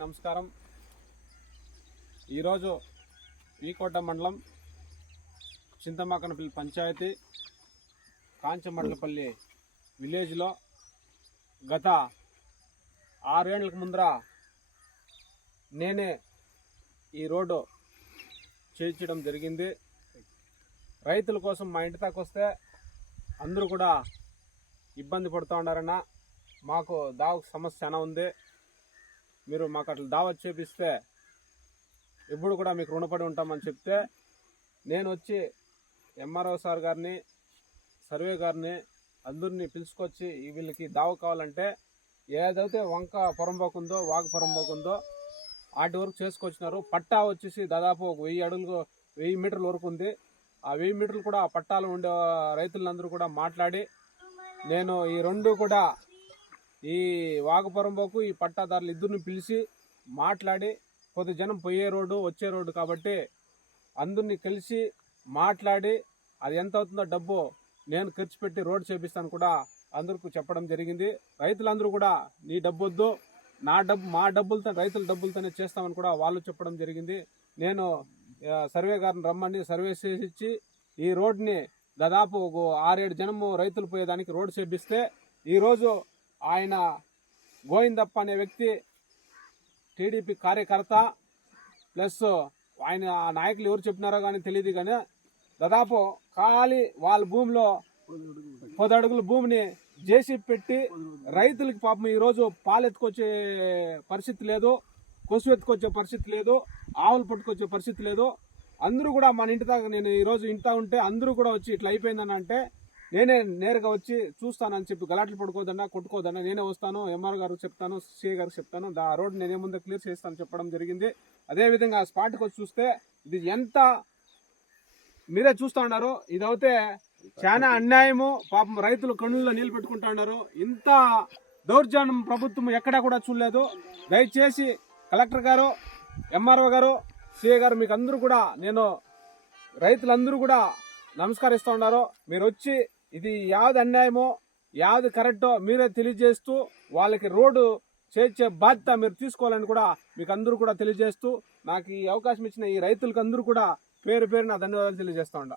నమస్కారం. ఈరోజు ఈకోట మండలం చింతమాకనపల్లి పంచాయతీ కాంచమండలపల్లి విలేజ్లో గత ఆరేళ్ళకు ముందర నేనే ఈ రోడ్డు చేయించడం జరిగింది. రైతుల కోసం మా ఇంటి దాకా వస్తే అందరూ కూడా ఇబ్బంది పడుతూ ఉన్నారన్న మాకు దావ సమస్య ఉంది. మీరు మాకు అట్లా దావత్ చేపిస్తే ఎప్పుడు కూడా మీకు రుణపడి ఉంటామని చెప్తే నేను వచ్చి ఎంఆర్ఓ సార్ గారిని సర్వే గారిని అందరినీ పిలుచుకొచ్చి వీళ్ళకి దావ కావాలంటే ఏదైతే వంక పొరంపోకుందో వాగు పొరంపోకుందో వాటి వరకు చేసుకొచ్చినారు. పట్టా వచ్చేసి దాదాపు ఒక వెయ్యి అడుగులు వెయ్యి మీటర్ల వరకు ఉంది. ఆ వెయ్యి మీటర్లు కూడా ఆ పట్టాలు ఉండే రైతులందరూ కూడా మాట్లాడి నేను ఈ రెండు కూడా ఈ వాగుపరంబోకు ఈ పట్టాదారులు ఇద్దరిని పిలిచి మాట్లాడి కొద్ది జనం పోయే రోడ్డు వచ్చే రోడ్డు కాబట్టి అందరిని కలిసి మాట్లాడి అది ఎంత అవుతుందో డబ్బు నేను ఖర్చు పెట్టి రోడ్డు చేపిస్తాను కూడా అందరికి చెప్పడం జరిగింది. రైతులందరూ కూడా నీ డబ్బు వద్దు నా డబ్బు మా డబ్బులతో రైతుల డబ్బులతోనే చేస్తామని కూడా వాళ్ళు చెప్పడం జరిగింది. నేను సర్వే గారిని రమ్మని సర్వే చేసి ఈ రోడ్ని దాదాపు ఒక ఆరేడు జనము రైతులు పోయేదానికి రోడ్డు చేపిస్తే ఈరోజు ఆయన గోవిందప్ప అనే వ్యక్తి టీడీపీ కార్యకర్త ప్లస్ ఆయన ఆ నాయకులు ఎవరు చెప్పినారో కానీ తెలియదు కానీ దాదాపు ఖాళీ వాళ్ళ భూమిలో పది అడుగుల భూమిని జేసీ పెట్టి రైతులకి పాపం ఈరోజు పాలు ఎత్తుకొచ్చే పరిస్థితి లేదు కొసు ఎత్తుకొచ్చే పరిస్థితి లేదు ఆవులు పట్టుకొచ్చే పరిస్థితి లేదు. అందరూ కూడా మన ఇంటి దాకా నేను ఈరోజు ఇంటా ఉంటే అందరూ కూడా వచ్చి ఇట్లా అయిపోయిందని అంటే నేనే నేరుగా వచ్చి చూస్తానని చెప్పి గలాట్లు పడుకోదన్నా కొట్టుకోదన్నా నేనే వస్తాను ఎంఆర్ గారు చెప్తాను సిఐ గారు చెప్తాను ఆ రోడ్ నేనే ముందు క్లియర్ చేస్తాను చెప్పడం జరిగింది. అదేవిధంగా ఆ స్పాట్కి వచ్చి చూస్తే ఇది ఎంత మీరే చూస్తా ఉన్నారు. ఇదైతే చాలా అన్యాయము. పాపం రైతులు కన్నుల్లో నీళ్ళు పెట్టుకుంటా ఉన్నారు. ఇంత దౌర్జన్యం ప్రభుత్వం ఎక్కడా కూడా చూడలేదు. దయచేసి కలెక్టర్ గారు ఎంఆర్ఓ గారు సిఏ గారు మీకు అందరూ కూడా నేను రైతులందరూ కూడా నమస్కరిస్తూ ఉన్నారు. మీరు వచ్చి ఇది యాది అన్యాయమో యాది కరెక్టో మీరే తెలియజేస్తూ వాళ్ళకి రోడ్డు చేర్చే బాధ్యత మీరు తీసుకోవాలని కూడా మీకు అందరూ కూడా తెలియజేస్తూ నాకు ఈ అవకాశం ఇచ్చిన ఈ రైతులకు అందరూ కూడా పేరు పేరు నా ధన్యవాదాలు తెలియజేస్తా ఉండా.